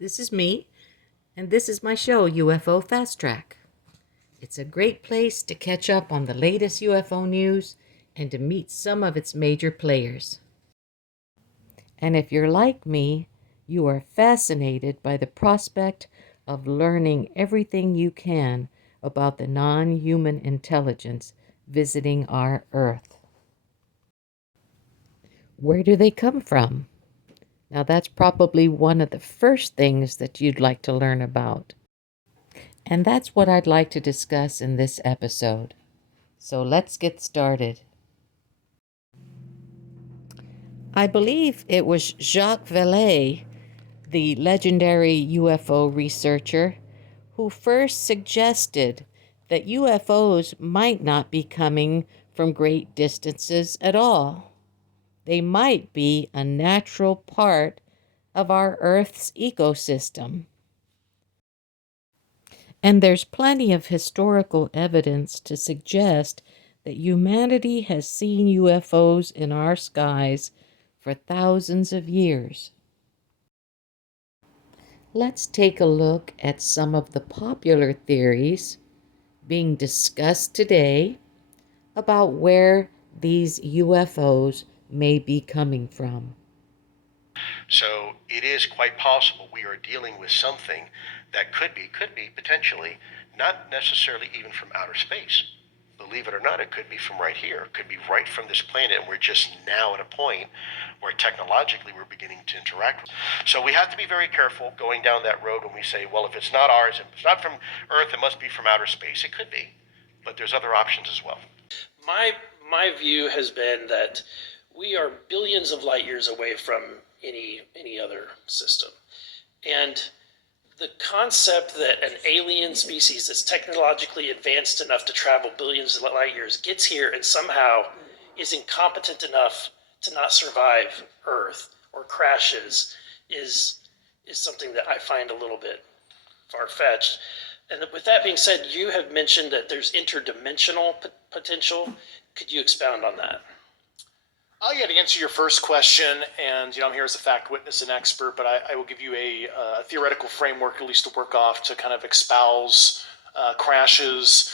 This is me, and this is my show, UFO Fast Track. It's a great place to catch up on the latest UFO news and to meet some of its major players. And if you're like me, you are fascinated by the prospect of learning everything you can about the non-human intelligence visiting our Earth. Where do they come from? Now, that's probably one of the first things that you'd like to learn about. And that's what I'd like to discuss in this episode. So let's get started. I believe it was Jacques Vallée, the legendary UFO researcher, who first suggested that UFOs might not be coming from great distances at all. They might be a natural part of our Earth's ecosystem. And there's plenty of historical evidence to suggest that humanity has seen UFOs in our skies for thousands of years. Let's take a look at some of the popular theories being discussed today about where these UFOs may be coming from. So it is quite possible we are dealing with something that could be potentially, not necessarily even from outer space. Believe it or not, it could be from right here. It could be right from this planet, and we're just now at a point where technologically we're beginning to interact. So we have to be very careful going down that road when we say, well, if it's not ours, if it's not from Earth, it must be from outer space. It could be, but there's other options as well. My view has been that we are billions of light years away from any other system. And the concept that an alien species that's technologically advanced enough to travel billions of light years gets here and somehow is incompetent enough to not survive Earth or crashes is something that I find a little bit far-fetched. And with that being said, you have mentioned that there's interdimensional potential. Could you expound on that? Yeah, to answer your first question, and I'm here as a fact witness and expert, but I will give you a theoretical framework, at least to work off, to kind of espouse crashes,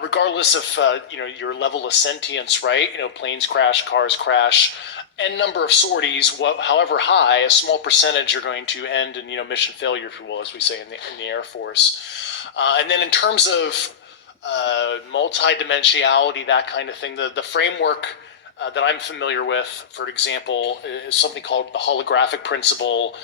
regardless of your level of sentience, right? Planes crash, cars crash, n number of sorties, however high, a small percentage are going to end in mission failure, if you will, as we say in the Air Force. And then in terms of multidimensionality, that kind of thing, the framework that I'm familiar with, for example, is something called the holographic principle.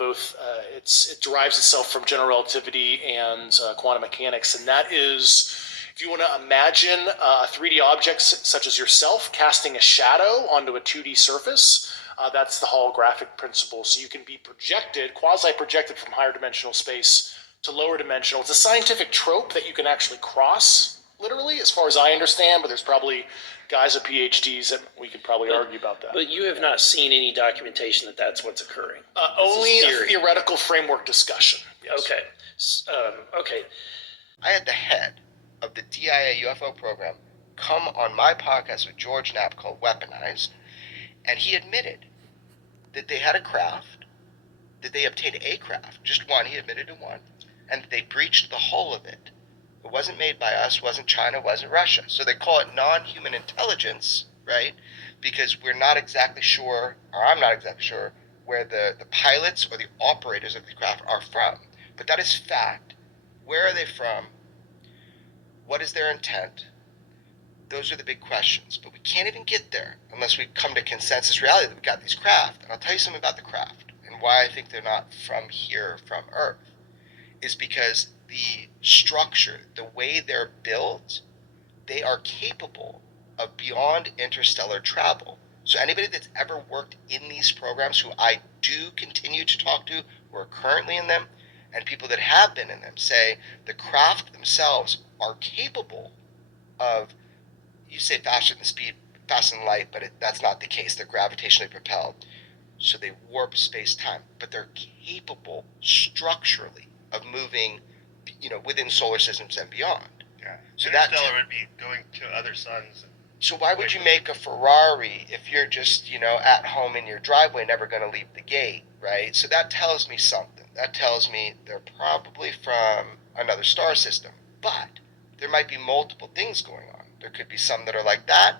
It derives itself from general relativity and quantum mechanics, and that is, if you want to imagine a 3D object such as yourself casting a shadow onto a 2D surface, that's the holographic principle. So you can be projected, quasi-projected from higher dimensional space to lower dimensional. It's a scientific trope that you can actually cross, literally, as far as I understand, but there's probably guys with PhDs that we could probably argue about that. But you have not seen any documentation that that's what's occurring. Only a theoretical framework discussion. Yes. Okay. Okay. I had the head of the DIA UFO program come on my podcast with George Knapp called Weaponized, and he admitted that they had a craft, that they obtained a craft, just one, he admitted to one, and that they breached the hull of it. It wasn't made by us, wasn't China, wasn't Russia. So they call it non-human intelligence, right? Because we're not exactly sure, or I'm not exactly sure, where the pilots or the operators of the craft are from. But that is fact. Where are they from? What is their intent? Those are the big questions. But we can't even get there unless we come to consensus reality that we've got these craft. And I'll tell you something about the craft and why I think they're not from here, from Earth, is because the structure, the way they're built, they are capable of beyond interstellar travel. So anybody that's ever worked in these programs, who I do continue to talk to, who are currently in them, and people that have been in them, say the craft themselves are capable of, you say faster than speed, faster than light, but that's not the case. They're gravitationally propelled. So they warp space-time, but they're capable structurally of moving within solar systems and beyond. Yeah. So Interstellar would be going to other suns. So why would you make a Ferrari if you're just, at home in your driveway, never going to leave the gate, right? So that tells me something. that tells me they're probably from another star system. But there might be multiple things going on. There could be some that are like that.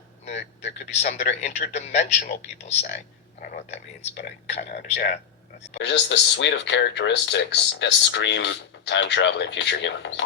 There could be some that are interdimensional, people say. I don't know what that means, but I kind of understand. Yeah. They're just the suite of characteristics that scream time traveling future humans.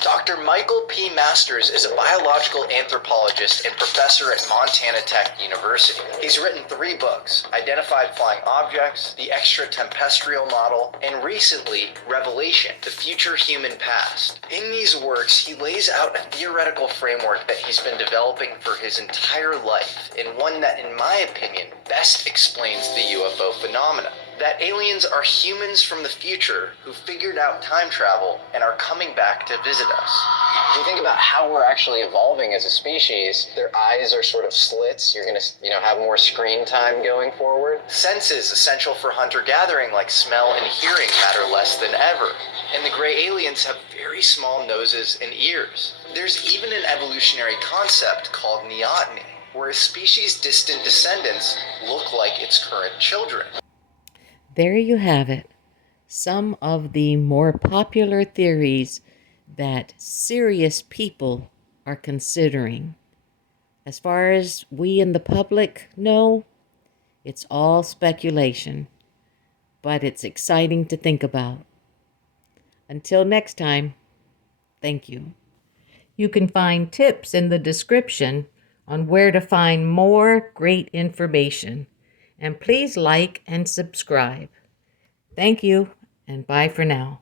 Dr. Michael P. Masters is a biological anthropologist and professor at Montana Tech University. He's written 3 books, Identified Flying Objects, The Extraterrestrial Model, and recently, Revelation, The Future Human Past. In these works, he lays out a theoretical framework that he's been developing for his entire life, and one that, in my opinion, best explains the UFO phenomena. That aliens are humans from the future who figured out time travel and are coming back to visit us. If you think about how we're actually evolving as a species, their eyes are sort of slits. You're going to, have more screen time going forward. Senses essential for hunter-gathering like smell and hearing matter less than ever. And the gray aliens have very small noses and ears. There's even an evolutionary concept called neoteny, where a species' distant descendants look like its current children. There you have it. Some of the more popular theories that serious people are considering. As far as we in the public know, it's all speculation, but it's exciting to think about. Until next time, thank you. You can find tips in the description on where to find more great information. And please like and subscribe. Thank you, and bye for now.